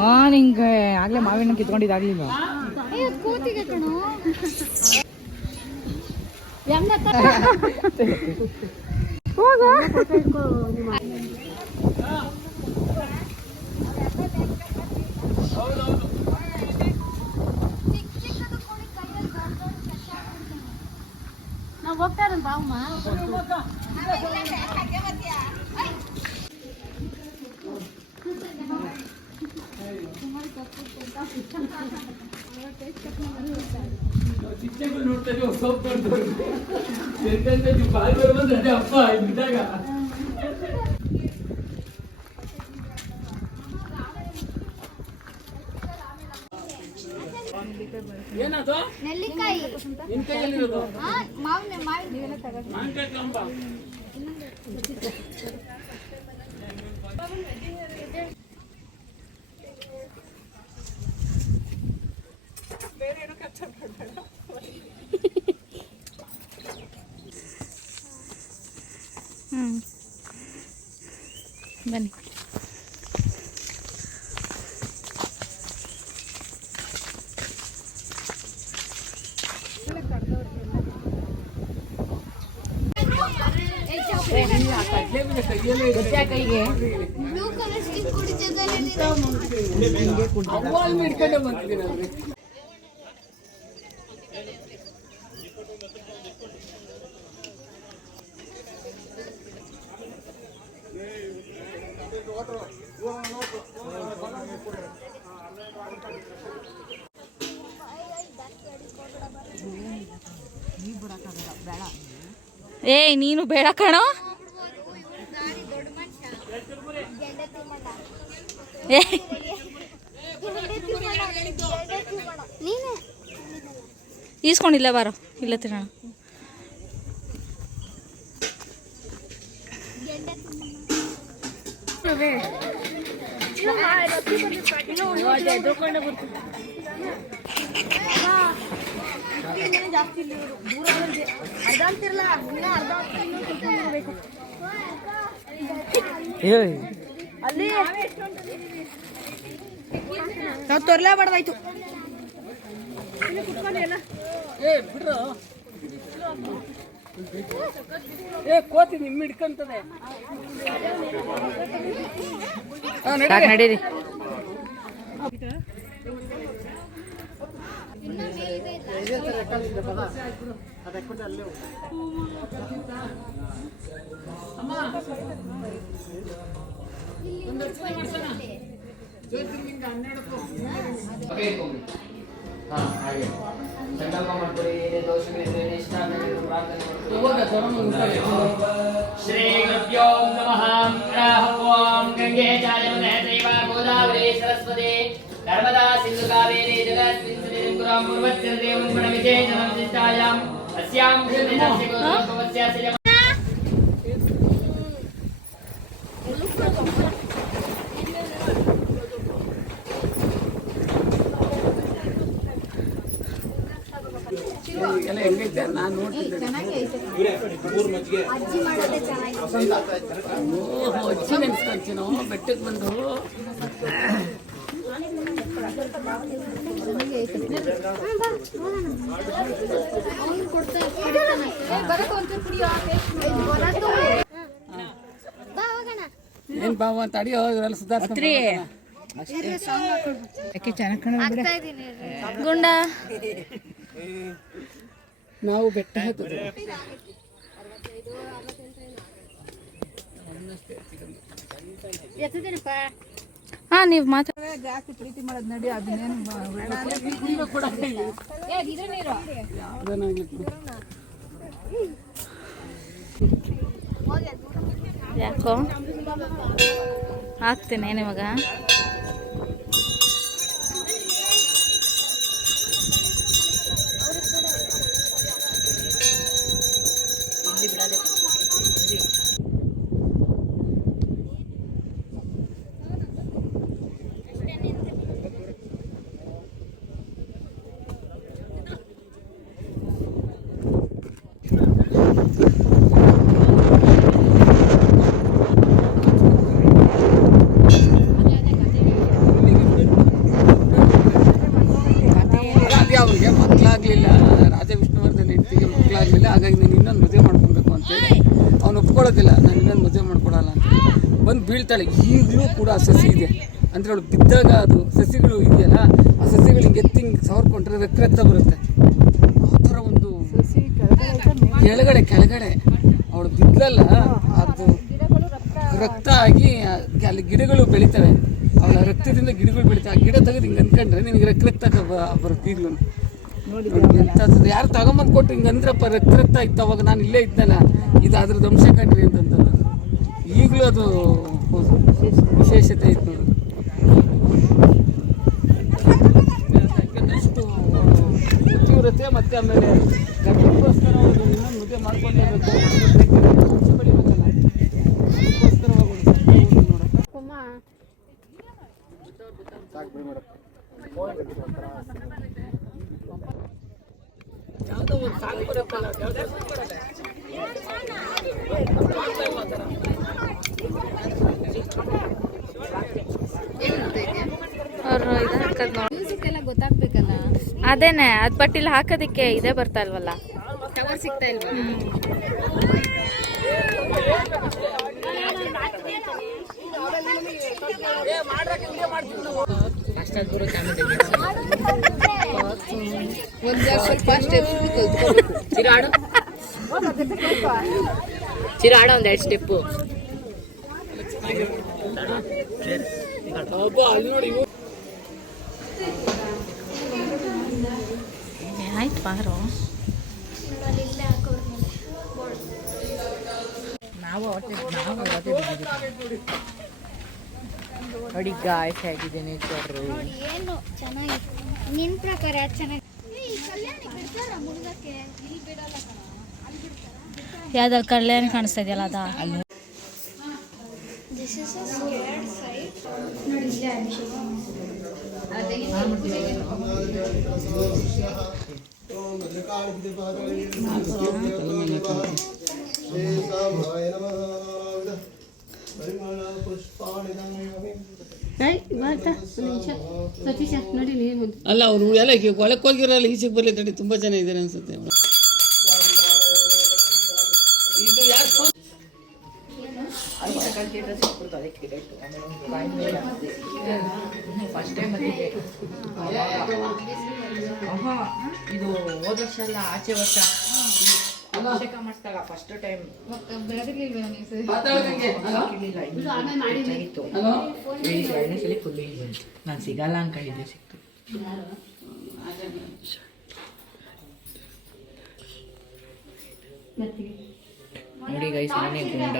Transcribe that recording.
ಹಾ ನಿಂಗೆ ಆಗ್ಲೇ ಮಾವಿನ ಕಿತ್ಕೊಂಡಿದ್ದಾಗ್ಲಿಲ್ಲ. ನಾವು ಹೋಗ್ತಾರಂತ ಬಾವಮ್ಮ. ಏನದು ನೆಲ್ಲಿಕಾಯಿ ನಿನ್ ಕೈಯಲ್ಲಿರೋದು ಮಾವಿನ ಮಾವಿನಕಾಯಿ ಕಂಬ. ಬನ್ನಿ. ಕೈಗೆ ಏಯ್ ನೀನು ಬೇಡ ಕಣೋ. ಈಸ್ಕೊಂಡಿಲ್ಲ ಬಾರೋ, ಇಲ್ಲ ತಿನ್ನೋಣ. ಜಾಸ್ತಿ ದೂರ ಅರ್ಧ ಅಂತಿರಲ್ಲ, ಅರ್ಧ ಅಲ್ಲಿ ನಾವು ತೊರ್ಲೇ ಬಡ್ದಾಯ್ತು. ಬಿಡ್ರು ಕೋತಿ ನಿಮ್ ಹಿಡ್ಕಂತದೆ. ನಡೀರಿ. ಶ್ರೀ ಗುರುಭ್ಯೋ ನಮಃ. ಓಂ ಗಂಗೆ ಚಾಯಮನೆ ದೇವ ಗೋದಾವರಿ ಸರಸ್ವತಿ ನರ್ಮದಾ ಸಿಂಧು ಕಾವೇರಿ ಜಗಸ್ಮಿನ್ ಸನ್ನಿಧಿಂ ಕುರಾಂ ಪೂರ್ವಚ್ಛರದೇವಂ ಗುಣವಿಶೇಷಣಂ ಸಿದ್ಧಾಯಾಂ ಅಸ್ಯಾಂ ಶ್ರೀನಿಧಸ್ಯ ಗೌರವಸ್ಯ ಶ್ರೀ ಎಲ್ಲ ಹೆಂಗೈತೆ ನಾನು ನೋಡ್ತಿದ್ದೆ. ಅಜ್ಜಿ ನೆನ್ಸ್ಕೊಂತೀನೋ ಬೆಟ್ಟಕ್ಕೆ ಬಂದು. ಏನ್ ಬಾವ ಅಂತ ಅಡಿಯೋ ಇವರೆಲ್ಲ ಸುಧಾರಿಸ್ತೀ ಗುಂಡ ನಾವು ಬೆಟ್ಟ ಹತ್ತದ. ಹಾ ನೀವು ಮಾತ್ರ ಜಾಸ್ತಿ ಪ್ರೀತಿ ಮಾಡೋದು ನಡಿ. ಅದನ್ನೇನು ಕೂಡ ಯಾಕೋ ಹಾಕ್ತೇನೆ ನಿಮಗ. ಒಪ್ಕೊಳ್ಳೋದಿಲ್ಲ, ನಾನು ಇನ್ನೊಂದು ಮದುವೆ ಮಾಡ್ಕೊಡಲ್ಲ ಅಂತ ಬಂದು ಬೀಳ್ತಾಳೆ. ಈಗಲೂ ಕೂಡ ಆ ಸಸಿ ಇದೆ ಅಂದರೆ ಅವಳು ಬಿದ್ದಾಗ ಅದು ಸಸಿಗಳು ಇದೆಯಲ್ಲ, ಆ ಸಸಿಗಳು ಹಿಂಗೆ ಎತ್ತಿ ಹಿಂಗೆ ಸವರ್ಕೊಂಡ್ರೆ ರಕ್ತ ಬರುತ್ತೆ. ಆ ಥರ ಒಂದು ಕೆಳಗಡೆ ಅವಳು ಬಿದ್ದಲ್ಲ, ಅದು ರಕ್ತ ಆಗಿ ಅಲ್ಲಿ ಗಿಡಗಳು ಬೆಳಿತವೆ. ಅವಳ ರಕ್ತದಿಂದ ಗಿಡಗಳು ಬೆಳಿತವೆ. ಆ ಗಿಡ ತೆಗೆದು ಹಿಂಗೆ ಅಂದ್ಕೊಂಡ್ರೆ ನಿನಗೆ ರಕ್ತ ಬರುತ್ತೆ. ಈಗಲೂ ಎಂಥದ್ದು ಯಾರು ತಗೊಂಬಂದು ಕೊಟ್ಟು ಹಿಂಗೆ ಅಂದ್ರಪ್ಪ ರಕ್ತ ಇತ್ತು, ಅವಾಗ ನಾನು ಇಲ್ಲೇ ಇದ್ದಲ್ಲ, ಇದು ಅದ್ರದ್ದು ಅಂಶ ಕಂಡ್ರಿ ಅಂತಂದ್ರೆ ಈಗಲೂ ಅದು ವಿಶೇಷತೆ ಇತ್ತು. ಅಷ್ಟು ತೀವ್ರತೆ. ಮತ್ತು ಆಮೇಲೆ ಗಂಡಕ್ಕೋಸ್ಕರ ಅವರು ಇನ್ನೊಂದು ಮದುವೆ ಮಾಡ್ಕೊಂಡೇಬೇಕು, ವಂಶ ಬೆಳಿಬೇಕಲ್ಲ, ಅದಕ್ಕೋಸ್ಕರವಾಗಿ ಯಾವುದೋ ಒಂದು ಸಾಕು ಬರಪ್ಪಲ್ಲ, ಗೊತ್ತಾಗ್ಬೇಕಲ್ಲ. ಅದೇನೆ ಅದ್ ಬಟ್ಟಿಲಿ ಹಾಕೋದಿಕ್ಕೆ ಇದೇ ಬರ್ತಾ ಇಲ್ವಲ್ಲ, ಟವರ್ ಸಿಗ್ತಾ ಇಲ್ವಾ? ಚಿರಾಡ ಒಂದು 2 ಸ್ಟೆಪ್ಪು. ಆಯ್ತು ಬಾರೋ. ನೋಡಿ ಗಾಯ್ಸ್ ಹೇಗಿದೆ ನೇಚರ್. ಏನು ಚೆನ್ನಾಗಿ ನಿನ್ನ ಪ್ರಕಾರ ಚೆನ್ನಾಗಿ ಯಾವ್ದು ಕಲ್ಯಾಣ ಕಾಣಿಸ್ತಾ ಇದೆಯಲ್ಲ ಅದ. This is a square side ನೋಡಿ ಇಲ್ಲೇ ಅಭಿಷೇಕ ಅಲ್ಲ ಅವರು ಎಲ್ಲ ಒಳಕ್ಕೆ ಹೋಗಿರೋಲ್ಲ, ಈಚೆಗೆ ಬರಲಿ ತಡಿ. ತುಂಬ ಜನ ಇದ್ದಾರೆ ಅನ್ಸುತ್ತೆ. ಇದು ಯಾರು ಫೋನ್ ಫಸ್ಟ್ ಟೈಮ್ ಬಂದಿದ್ದೆ. ಇದು ಹೋದ ವರ್ಷ ಅಲ್ಲ, ಆಚೆ ವರ್ಷ ಅಭಿಷೇಕ ಮಾಡಿಸಿದಾಗ ಫಸ್ಟ್ ಟೈಮ್ ನಾನು ಸಿಗಲ್ಲ ಅನ್ಕೊಂಡಿದ್ದೆ, ಸಿಕ್ತು. ನೋಡಿ ಗೈಸ್, ನಾನೇ ಗುಂಡ.